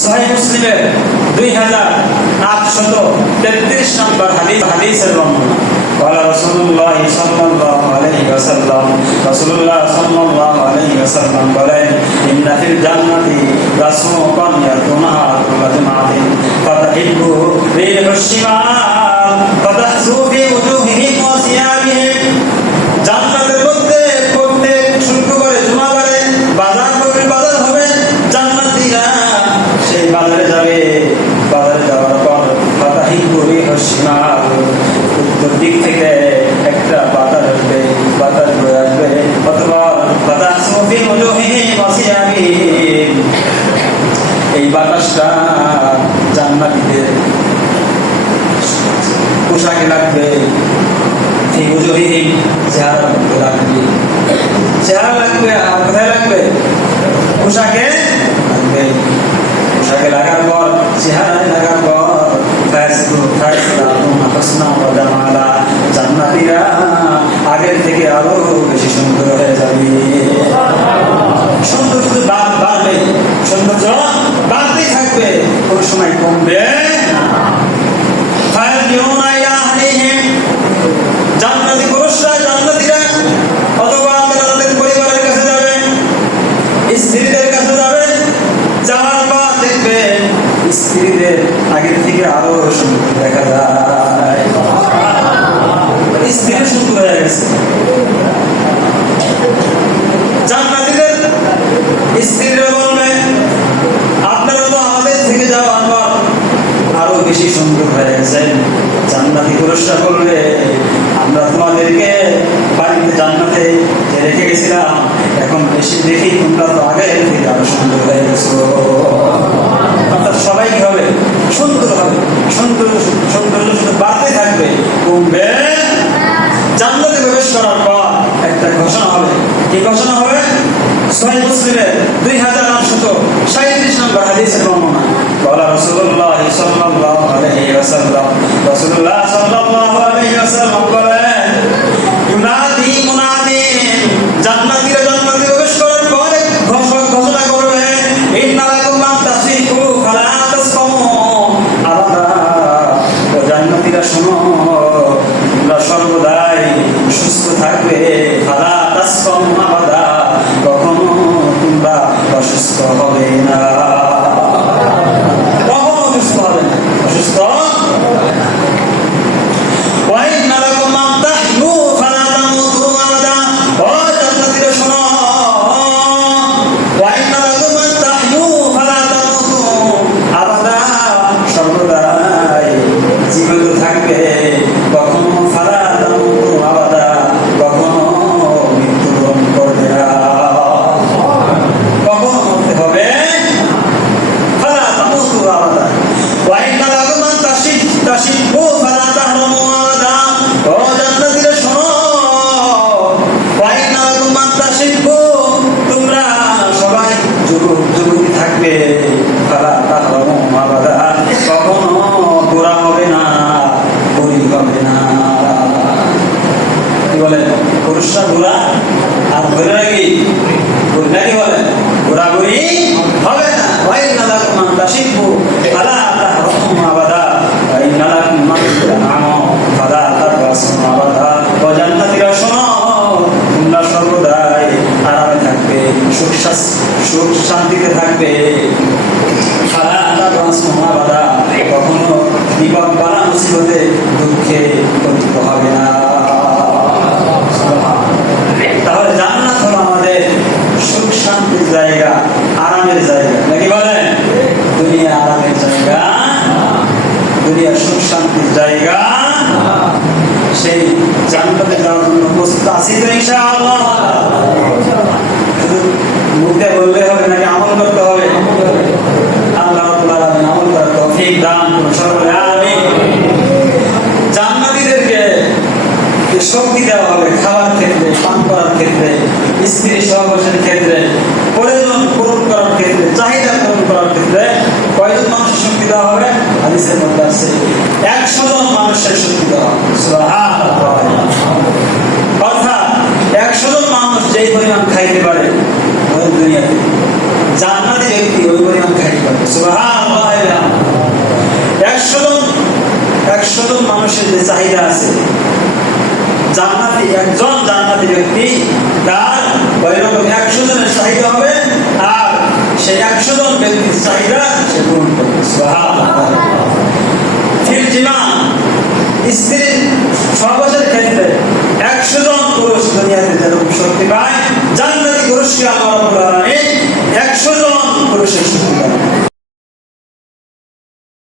সহিহ মুসলিমের 2833 নম্বর হাদিসের বর্ণনা। قال رسول الله صلى الله عليه وسلم রাসূলুল্লাহ সাল্লাল্লাহু আলাইহি ওয়াসাল্লাম বলেন, ইন্না ফিল জান্নাতি রাসূকান ইয়াতুনাহা কুল্লা জুমআতিন ফাতাহিব্বু রিহুশ শিমাল ফাতাহসু ফি উজুহিহিম ওয়া সিয়াবিহিম। জান্নাতের মধ্যে প্রত্যেক শুক্রবারে জুমাবারে বাজার হবে, জান্নাতীরা সেই বাজারে যাবে। বাজারে যাওয়ার পর ফাতাহিব্বু রিহুশ শিমাল, উত্তর দিক থেকে একটা বাতাস আসবে, বাতাস বয়ে আসবে। অথবা ফাতাহসু ফি উজুহিহিম ওয়া সিয়াবিহিম, এই বাতাসটা জান্নাতীদের পোশাকে লাগবে। ফি উজুহিহিম, চেহারার মধ্যে লাগবে, চেহারা লাগবে। আর কোথায় লাগবে? পোশাকে লাগবে। পোশাকে লাগার পর, চেহারায় লাগার পর জান্নাতীরা আগের থেকে আরো বেশি সুন্দর হয়ে যাবে। সুন্দর শুধু বাড়বে, সৌন্দর্য বাড়তেই থাকবে, কোন সময় কমবে। জান্নাতি পুরুষরা, জান্নাতীরা অথবা তাদের পরিবারের কাছে যাবে, স্ত্রীদের কাছে যাবে। যাওয়ার পর দেখবে স্ত্রীদের আগের থেকে আরো সুন্দর দেখা যায়। স্ত্রী সুন্দর হয়ে গেছে। জান্নাতীদের স্ত্রীরা বলবে, আপনারা তো আমাদের থেকে যাওয়ার পর আরো বেশি সুন্দর হয়ে গেছেন। জান্নাতি পুরুষরা বলবে, আমরা তোমাদেরকে বাড়িতে জান্নাতে রেখে গেছিলাম, এখন বেশি দেখি তোমরা তো আগে থেকে আরো সুন্দর হয়ে গেছো। অর্থাৎ সবাই কি হবে? সুন্দর হবে। সৌন্দর্য শুধু বাড়তে থাকবে, কমবে। জান্নাতে প্রবেশ করার পর একটা ঘোষণা হবে। কি ঘোষণা হবে? সহিহ মুসলিমের 2837 নম্বর হাদিসের বর্ণনা। বলা রাসূলুল্লাহ সাল্লাল্লাহু আলাইহি ওয়াসাল্লাম, রাসূলুল্লাহ সাল্লাল্লাহু আলাইহি ওয়াসাল্লাম বলেন, ইউনাদি মুনাদিন, জান্নাতীরা জান্নাতে প্রবেশ করার পরে ঘোষণা করবে, ইন্না লাকুম মান তাসিকু ফালা তাসকামু আবাদা। ও জান্নাতীরা শোনো, তোমরা সর্বদাই সুস্থ থাকবে। ফালা তাসকামু আবাদা, কখনো তোমরা অসুস্থ হবে না। কখনো অসুস্থ হবে না, অসুস্থ। ওয়াইন্না লাকুম মান তাহনু ফালা তামুতু আবাদা। ও জান্নাতীরা শোনো, ওয়াইন্না লাকুম মান তাহনু ফালা তামুতু আবাদা, সর্বদাই জীবিত থাকবে, কখনো ফালা তামুতু আবাদা, কখনো মৃত্যুবরণ করবে না। কখনো মরতে হবে ফালা তামুতু আবাদা। ওয়াইন্না লাকুম মান তাশিবু ফালা তাহরমু আবাদা। ও জান্নাতীরা শোনো, ওয়াইন্না লাকুম মান তাশিবু, তোমরা সবাই যুবতী থাকবে। ফালা তাহরমু আবাদা, কখনো গোরা হবে না, বুড়ি হবে না। কি বলেন? পুরুষরা গোরা আর মহিলারা কি নাকি বলেন? ঘোরাঘুরি হবে না। ওয়াইন্না লাকুম মান তাশিবু ফালা তাহরমু আবাদা, ওয়াইন্না লাকুম মান তানামু ফালা তারবাসু আবাদা। ও জান্নাতীরা শোনো, তোমরা সর্বদাই আরামে থাকবে, সুখ শান্তিতে থাকবে। ফালা তারবাসু আবাদা, কখনো বিপদ বালা মুসিবতে দুঃখে পতিত হবে না। তাহলে জান্নাত হলো আমাদের সুখ শান্তির জায়গা, আরামের জায়গা, নাকি বলেন? দুনিয়া আরামের জায়গা, দুনিয়া সুখ শান্তির জায়গা। সেই জান্নাতে যাওয়ার জন্য প্রস্তুত আছি তো ইনশাআল্লাহ? শুধু মুখে বললে হবে নাকি আমল করতে হবে? আল্লাহ রাব্বুল আলামিন আমল করার তৌফিক দান করুন সকলে, আমিন। জান্নাতীদেরকে শক্তি দেওয়া হবে খাবার ক্ষেত্রে, পান করার ক্ষেত্রে, স্ত্রী সহবাসের ক্ষেত্রে, প্রয়োজন পূরণ করার ক্ষেত্রে, চাহিদা পূরণ করার ক্ষেত্রে। কয়জন মানুষের শক্তি দেওয়া হবে? হাদিসের মধ্যে আছে 100 জন মানুষের শক্তি দেওয়া হবে। সুবহানাল্লাহ। অর্থাৎ 100 জন মানুষ যেই পরিমাণ খাইতে পারে ওই দুনিয়াতে, জান্নাতি ব্যক্তি ওই পরিমাণ খাইতে পারে। সুবহানাল্লাহ। জান্নাতি একজন জান্নাতি ব্যক্তি তার ওইরকম 100 জনের চাহিদা হবে, আর সেই 100 জন ব্যক্তির চাহিদা সে পূরণ করবে। সুবহানাল্লাহ। ফির জিমা, স্ত্রীর সহবাসের ক্ষেত্রে 100 জন পুরুষ দুনিয়াতে যেরকম শক্তি পায়, জান্নাতি পুরুষকে আল্লাহ রাব্বুল